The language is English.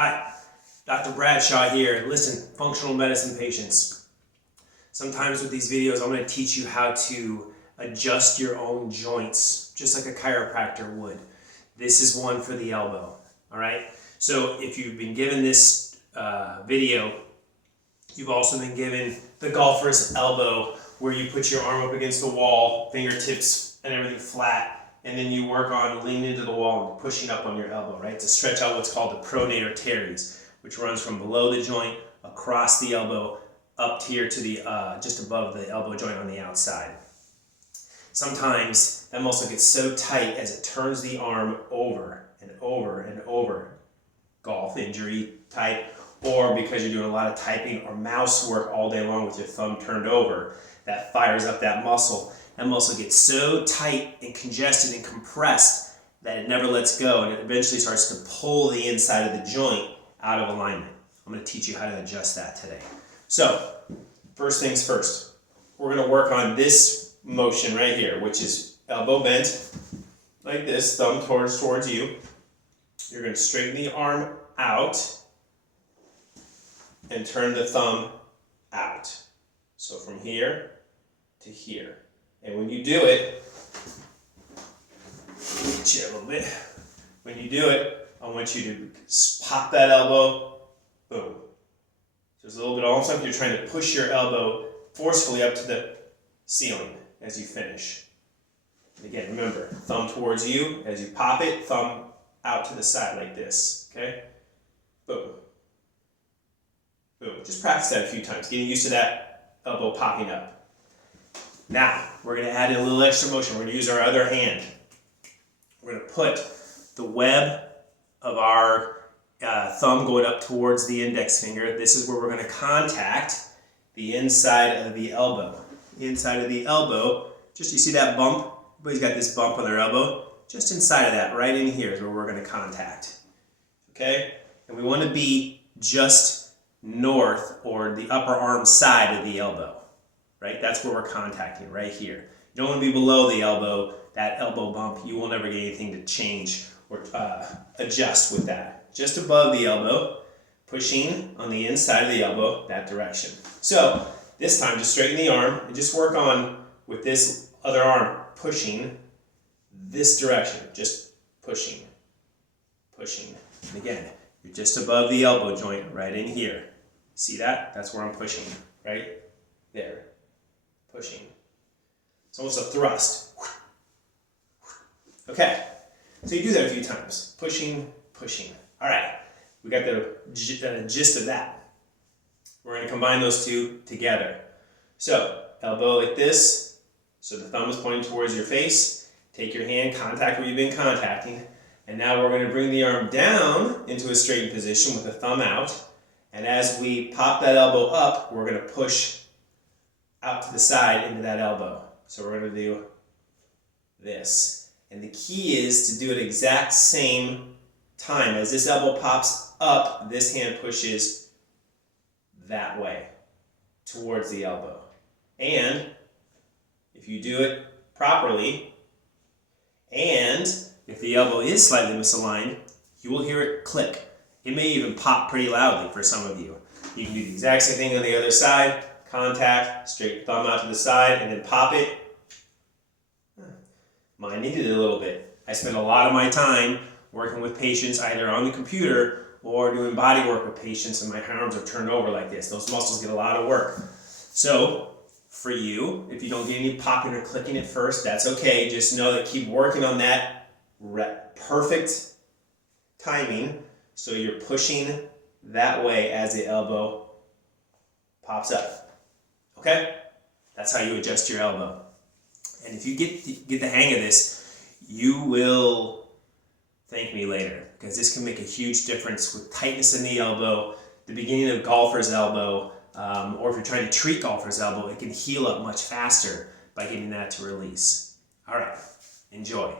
Hi, Dr. Bradshaw here. Listen, functional medicine patients. Sometimes with these videos, I'm going to teach you how to adjust your own joints, just like a chiropractor would. This is one for the elbow, all right? So if you've been given this video, you've also been given the golfer's elbow, where you put your arm up against the wall, fingertips and everything flat, and then you work on leaning into the wall and pushing up on your elbow, right? To stretch out what's called the pronator teres, which runs from below the joint, across the elbow, up here to the, just above the elbow joint on the outside. Sometimes that muscle gets so tight as it turns the arm over and over and over. Golf injury type, or because you're doing a lot of typing or mouse work all day long with your thumb turned over, that fires up that muscle. That muscle gets so tight and congested and compressed that it never lets go, and it eventually starts to pull the inside of the joint out of alignment. I'm going to teach you how to adjust that today. So, first things first, we're going to work on this motion right here, which is elbow bent like this, thumb towards you. You're going to straighten the arm out and turn the thumb out. So from here to here. And when you do it, chair a little bit. When you do it, I want you to pop that elbow, boom. There's a little bit, almost like you're trying to push your elbow forcefully up to the ceiling as you finish. And again, remember, thumb towards you. As you pop it, thumb out to the side like this, okay? Boom. Boom. Just practice that a few times, getting used to that elbow popping up. Now, we're going to add in a little extra motion. We're going to use our other hand. We're going to put the web of our thumb going up towards the index finger. This is where we're going to contact the inside of the elbow. Inside of the elbow, just you see that bump? Everybody's got this bump on their elbow. Just inside of that, right in here is where we're going to contact. Okay? And we want to be just north or the upper arm side of the elbow. Right? That's where we're contacting, right here. You don't want to be below the elbow, that elbow bump. You will never get anything to change or adjust with that. Just above the elbow, pushing on the inside of the elbow, that direction. So, this time, just straighten the arm and just work on, with this other arm, pushing this direction. Just pushing, pushing. And again, you're just above the elbow joint, right in here. See that? That's where I'm pushing, right there. Pushing. It's almost a thrust. Okay, so you do that a few times. Pushing, pushing. All right, we got the gist of that. We're going to combine those two together. So, elbow like this, so the thumb is pointing towards your face. Take your hand, contact where you've been contacting, and now we're going to bring the arm down into a straightened position with the thumb out, and as we pop that elbow up, we're going to push out to the side into that elbow. So we're going to do this. And the key is to do it exact same time. As this elbow pops up, this hand pushes that way towards the elbow. And if you do it properly, and if the elbow is slightly misaligned, you will hear it click. It may even pop pretty loudly for some of you. You can do the exact same thing on the other side. Contact, straight thumb out to the side, and then pop it. Mine needed it a little bit. I spend a lot of my time working with patients either on the computer or doing body work with patients, and my arms are turned over like this. Those muscles get a lot of work. So, for you, if you don't get any popping or clicking at first, that's okay. Just know that keep working on that perfect timing so you're pushing that way as the elbow pops up. Okay? That's how you adjust your elbow. And if you get the hang of this, you will thank me later, because this can make a huge difference with tightness in the elbow, the beginning of golfer's elbow, or if you're trying to treat golfer's elbow, it can heal up much faster by getting that to release. All right, enjoy.